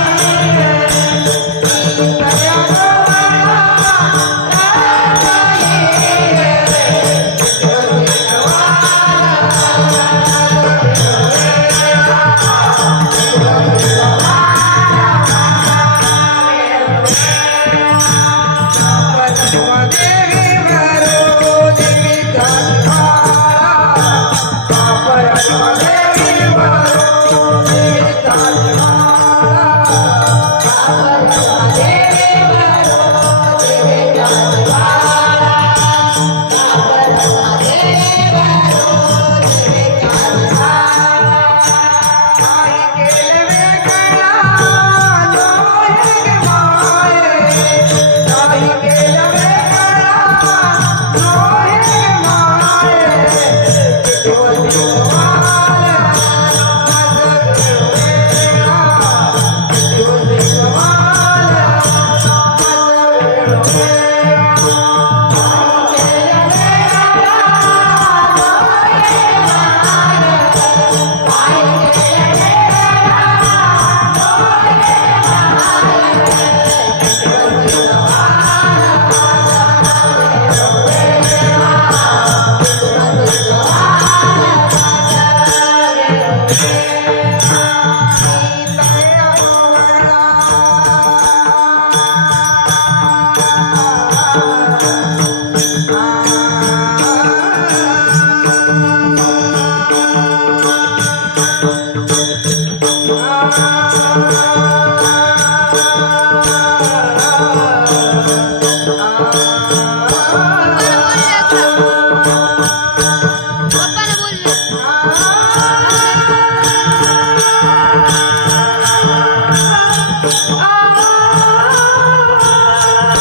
Yeah.